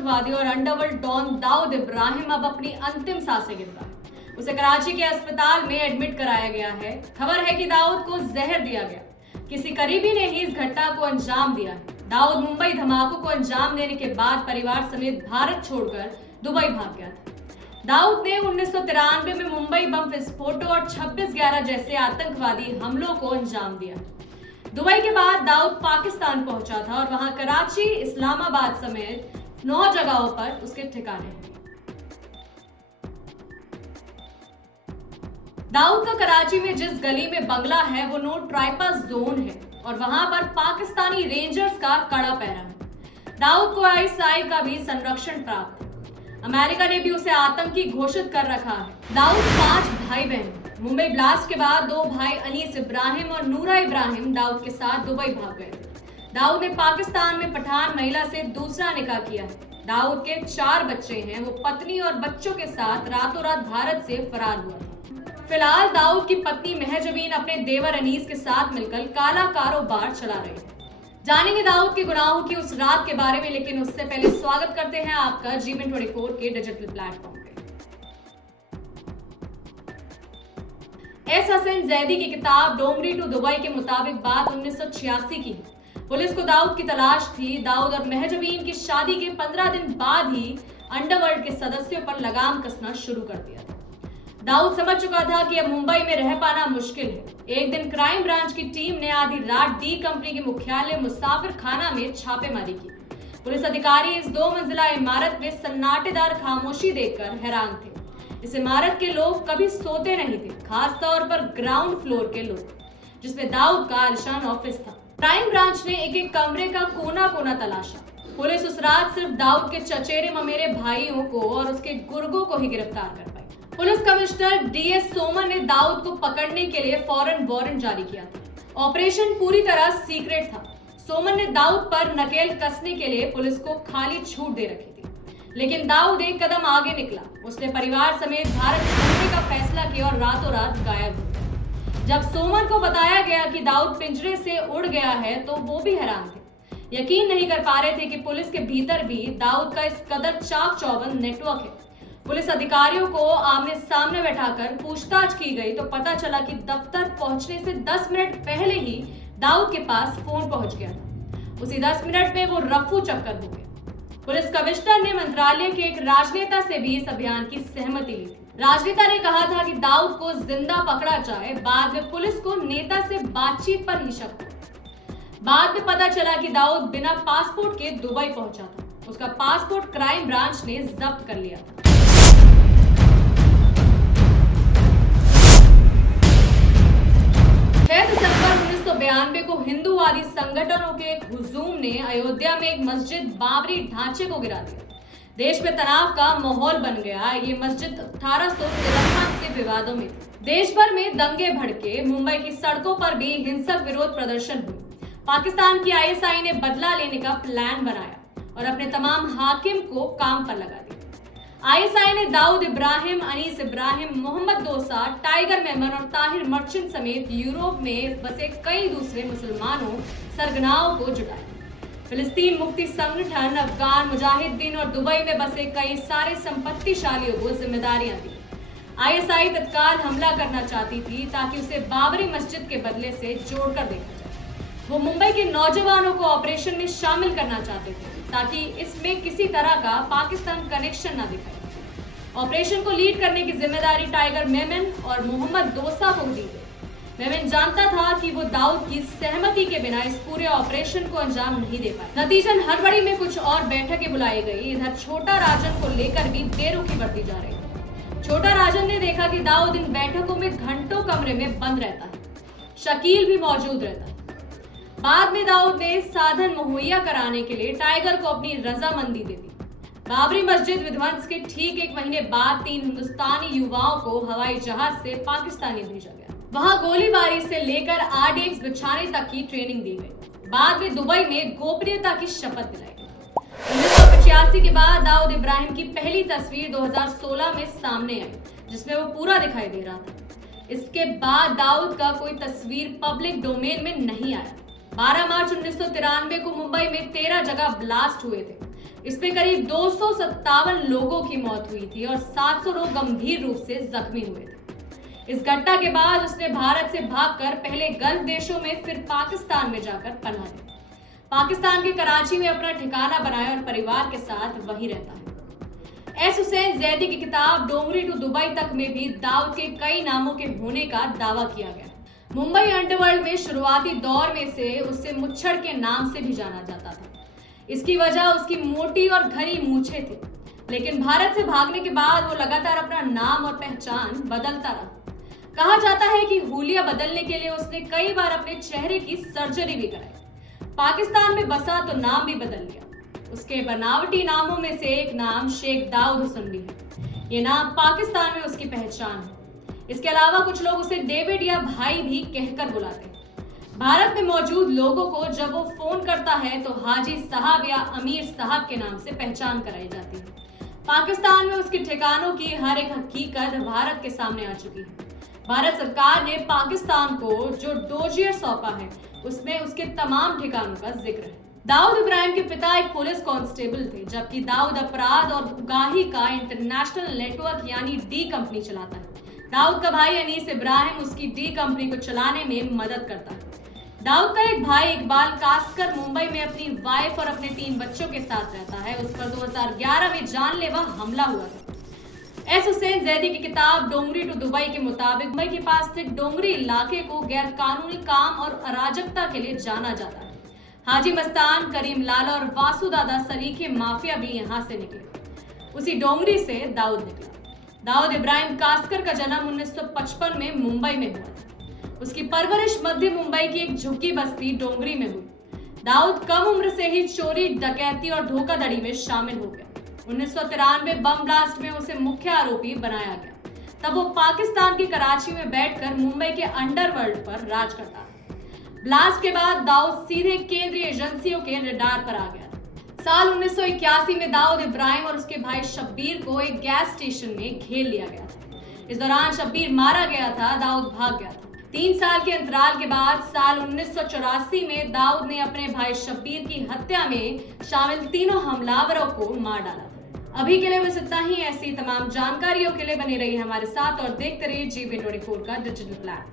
आतंकवादी और underworld don Dawood Ibrahim अब अपनी अंतिम सांसें गिनता है। उसे कराची के अस्पताल में एडमिट कराया गया है। खबर है कि दाऊद को जहर दिया गया। किसी करीबी ने ही इस घटना को अंजाम दिया है। दाऊद मुंबई धमाकों को अंजाम देने के बाद परिवार समेत भारत छोड़कर दुबई भाग गया था। दाऊद ने 1993 में मुंबई बम विस्फोटों और 26/11 जैसे आतंकवादी हमलों को अंजाम दिया। दुबई के बाद दाऊद पाकिस्तान पहुंचा था और वहां कराची, इस्लामाबाद समेत 9 जगहों पर उसके ठिकाने हैं। दाऊद का कराची में जिस गली में बंगला है वो नो ट्राइपस जोन है और वहां पर पाकिस्तानी रेंजर्स का कड़ा पहरा है। दाऊद को आईएसआई का भी संरक्षण प्राप्त है। अमेरिका ने भी उसे आतंकी घोषित कर रखा है। दाऊद 5 भाई बहन। मुंबई ब्लास्ट के बाद 2 भाई अनीस इब्राहिम और नूरा इब्राहिम दाऊद के साथ दुबई भाग गए थे। दाऊद ने पाकिस्तान में पठान महिला से दूसरा निकाह किया है। दाऊद के 4 बच्चे हैं। वो पत्नी और बच्चों के साथ रातों रात भारत से फरार हुआ था। फिलहाल दाऊद की पत्नी महजबीन अपने देवर अनीस के साथ मिलकर काला कारोबार चला रही है। जानेंगे दाऊद के गुनाहों की उस रात के बारे में, लेकिन उससे पहले स्वागत करते हैं आपका G-Min 24 के डिजिटल प्लेटफॉर्म पे। एस हसन जैदी की किताब डोंगरी टू दुबई के मुताबिक बात 1986 की है। पुलिस को दाऊद की तलाश थी। दाऊद और महजबीन की शादी के 15 दिन बाद ही अंडरवर्ल्ड के सदस्यों पर लगाम कसना शुरू कर दिया था। दाऊद समझ चुका था कि अब मुंबई में रह पाना मुश्किल है। एक दिन क्राइम ब्रांच की टीम ने आधी रात डी कंपनी के मुख्यालय मुसाफिर खाना में छापेमारी की। पुलिस अधिकारी इस 2 मंजिला इमारत में सन्नाटेदार खामोशी देखकर हैरान थे। इस इमारत के लोग कभी सोते नहीं थे, खासतौर पर ग्राउंड फ्लोर के लोग, जिसमें दाऊद का आलिशान ऑफिस था। क्राइम ब्रांच ने एक कमरे का कोना कोना तलाशा। पुलिस उस रात सिर्फ दाऊद के चचेरे ममेरे भाइयों को और उसके गुर्गों को ही गिरफ्तार कर पाई। पुलिस कमिश्नर DS सोमन ने दाऊद को पकड़ने के लिए फौरन वारंट जारी किया था। ऑपरेशन पूरी तरह सीक्रेट था। सोमन ने दाऊद पर नकेल कसने के लिए पुलिस को खाली छूट दे रखी थी, लेकिन दाऊद एक कदम आगे निकला। उसने परिवार समेत भारत छोड़ने का फैसला किया और रातों रात गायब हो गया। जब सोमन को बताया गया कि दाऊद पिंजरे से उड़ गया है तो वो भी हैरान थे। यकीन नहीं कर पा रहे थे कि पुलिस के भीतर भी दाऊद का इस कदर चाक चौबंद नेटवर्क है। पुलिस अधिकारियों को आमने सामने बैठाकर पूछताछ की गई तो पता चला कि दफ्तर पहुंचने से 10 मिनट पहले ही दाऊद के पास फोन पहुंच गया था। उसी 10 मिनट में वो रफू चक्कर हो गया। पुलिस कमिश्नर ने मंत्रालय के एक राजनेता से भी इस अभियान की सहमति ली थी। राजनेता ने कहा था कि दाऊद को जिंदा पकड़ा जाए। बाद में पुलिस को नेता से बातचीत पर ही शक हुआ। बाद में पता चला कि दाऊद बिना पासपोर्ट के दुबई पहुंचा था। उसका पासपोर्ट क्राइम ब्रांच ने जब्त कर लिया था। 6 दिसंबर 1992 को हिंदूवादी संगठनों के एक हुजूम ने अयोध्या में एक मस्जिद बाबरी ढांचे को गिरा दिया। देश में तनाव का माहौल बन गया। ये मस्जिद 1853 से विवादों में थी। देश भर में दंगे भड़के। मुंबई की सड़कों पर भी हिंसक विरोध प्रदर्शन हुए। पाकिस्तान की आईएसआई ने बदला लेने का प्लान बनाया और अपने तमाम हाकिम को काम पर लगा दिया। आईएसआई ने दाऊद इब्राहिम, अनीस इब्राहिम, मोहम्मद दोसा, टाइगर मेमन और ताहिर मर्चेंट समेत यूरोप में बसे कई दूसरे मुसलमानों सरगनाओं को जुटाया। फिलिस्तीन मुक्ति संगठन, अफगान मुजाहिदीन और दुबई में बसे कई सारे संपत्तिशालियों को जिम्मेदारियां दी। आईएसआई तत्काल हमला करना चाहती थी ताकि उसे बाबरी मस्जिद के बदले से जोड़कर देखा जाए। वो मुंबई के नौजवानों को ऑपरेशन में शामिल करना चाहते थे ताकि इसमें किसी तरह का पाकिस्तान कनेक्शन ना दिखाए। ऑपरेशन को लीड करने की जिम्मेदारी टाइगर मेमन और मोहम्मद दोसा को दी गई। मेमन जानता था कि वो दाऊद की सहमति के बिना इस पूरे ऑपरेशन को अंजाम नहीं दे पाए। नतीजन हड़बड़ी में कुछ और बैठकें बुलाई गई। इधर छोटा राजन को लेकर भी बेरुखी बरती जा रही थी। छोटा राजन ने देखा कि दाऊद इन बैठकों में घंटों कमरे में बंद रहता है। शकील भी मौजूद रहता है। बाद में दाऊद ने साधन मुहैया कराने के लिए टाइगर को अपनी रजामंदी दे दी। बाबरी मस्जिद विध्वंस के ठीक 1 महीने बाद 3 हिंदुस्तानी युवाओं को हवाई जहाज से पाकिस्तानी भेजा गया। वहां गोलीबारी से लेकर RDX बिछाने तक की ट्रेनिंग दी गई। बाद में दुबई में गोपनीयता की शपथ दिलाई गई। 1985 के बाद दाऊद इब्राहिम की पहली तस्वीर 2016 में सामने आई, जिसमें वो पूरा दिखाई दे रहा था। इसके बाद दाऊद का कोई तस्वीर पब्लिक डोमेन में नहीं आया। 12 मार्च 1993 को मुंबई में 13 जगह ब्लास्ट हुए थे। इसमें करीब 257 लोगों की मौत हुई थी और 700 लोग गंभीर रूप से जख्मी हुए थे। इस घटना के बाद उसने भारत से भागकर पहले गल्फ देशों में फिर पाकिस्तान में जाकर पनाह ली। पाकिस्तान के कराची में अपना ठिकाना बनाया और परिवार के साथ वहीं रहता है। एस हुसैन जैदी की किताब डोंगरी टू दुबई तक में भी दाऊद के कई नामों के होने का दावा किया गया। मुंबई अंडरवर्ल्ड में शुरुआती दौर में से उसे मुच्छड़ के नाम से भी जाना जाता था। इसकी वजह उसकी मोटी और घनी मूछें थी, लेकिन भारत से भागने के बाद वो लगातार अपना नाम और पहचान बदलता रहा। कहा जाता है कि हुलिया बदलने के लिए उसने कई बार अपने चेहरे की सर्जरी भी कराई। पाकिस्तान में बसा तो नाम भी बदल लिया। उसके बनावटी नामों में से एक नाम शेख दाऊद हुसैन भी है। ये नाम पाकिस्तान में उसकी पहचान है। इसके अलावा कुछ लोग उसे डेविड या भाई भी कहकर बुलाते हैं। भारत में मौजूद लोगों को जब वो फोन करता है तो हाजी साहब या अमीर साहब के नाम से पहचान कराई जाती है। पाकिस्तान में उसके ठिकानों की हर एक हकीकत भारत के सामने आ चुकी है। भारत सरकार ने पाकिस्तान को जो डोजियर सौंपा है उसमें उसके तमाम ठिकानों का जिक्र है। दाऊद इब्राहिम के पिता एक पुलिस कांस्टेबल थे, जबकि दाऊद अपराध और उगाही का इंटरनेशनल नेटवर्क यानी डी कंपनी चलाता है। दाऊद का भाई अनीस इब्राहिम उसकी डी कंपनी को चलाने में मदद करता है। दाऊद का एक भाई इकबाल कास्कर मुंबई में अपनी वाइफ और अपने 3 बच्चों के साथ रहता है। उस पर 2011 में जानलेवा हमला हुआ था। एस हुसैन जैदी की किताब डोंगरी टू दुबई के मुताबिक मुंबई के पास स्थित डोंगरी इलाके को गैर कानूनी काम और अराजकता के लिए जाना जाता है। हाजी मस्तान, करीम लाला और वासु दादा सरीखे माफिया भी यहाँ से निकले। उसी डोंगरी से दाऊद निकला। दाऊद इब्राहिम कास्कर का जन्म 1955 में मुंबई में हुआ था। उसकी परवरिश मध्य मुंबई की एक झुग्गी बस्ती डोंगरी में हुई। दाऊद कम उम्र से ही चोरी, डकैती और धोखाधड़ी में शामिल हो गया। 1993 बम ब्लास्ट में उसे मुख्य आरोपी बनाया गया। तब वो पाकिस्तान की कराची में बैठकर मुंबई के अंडरवर्ल्ड पर राज करता। ब्लास्ट के बाद दाऊद सीधे केंद्रीय एजेंसियों के रडार पर आ गया। साल 1981 में दाऊद इब्राहिम और उसके भाई शब्बीर को एक गैस स्टेशन में घेर लिया गया था। इस दौरान शब्बीर मारा गया था, दाऊद भाग गया था। 3 साल के अंतराल के बाद साल 1984 में दाऊद ने अपने भाई शब्बीर की हत्या में शामिल तीनों हमलावरों को मार डाला था। अभी के लिए बस इतना ही। ऐसी तमाम जानकारियों के लिए बने रहिए हमारे साथ और देखते रहिए GV24 का डिजिटल प्लेटफॉर्म।